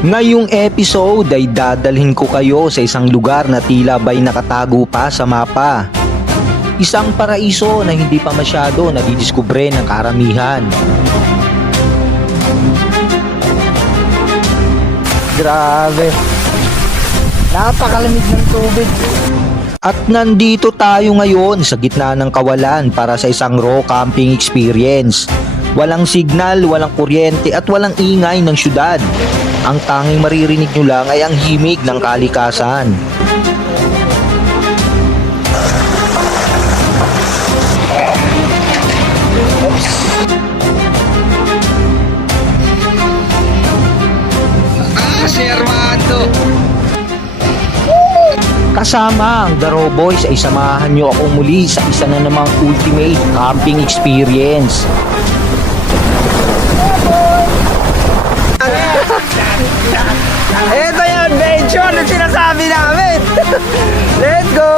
Ngayong episode ay dadalhin ko kayo sa isang lugar na tila ba'y nakatago pa sa mapa. Isang paraiso na hindi pa masyado nadidiskubre ng karamihan. Grabe. Napakalamig ng tubig. At nandito tayo ngayon sa gitna ng kawalan para sa isang raw camping experience. Walang signal, walang kuryente at walang ingay ng syudad. Ang tanging maririnig nyo lang ay ang himig ng kalikasan. Si Armando. Kasama ang The Raw Boys ay samahan nyo ako muli sa isa na namang ultimate camping experience. Ito yung adventure na sinasabi namin. Let's go!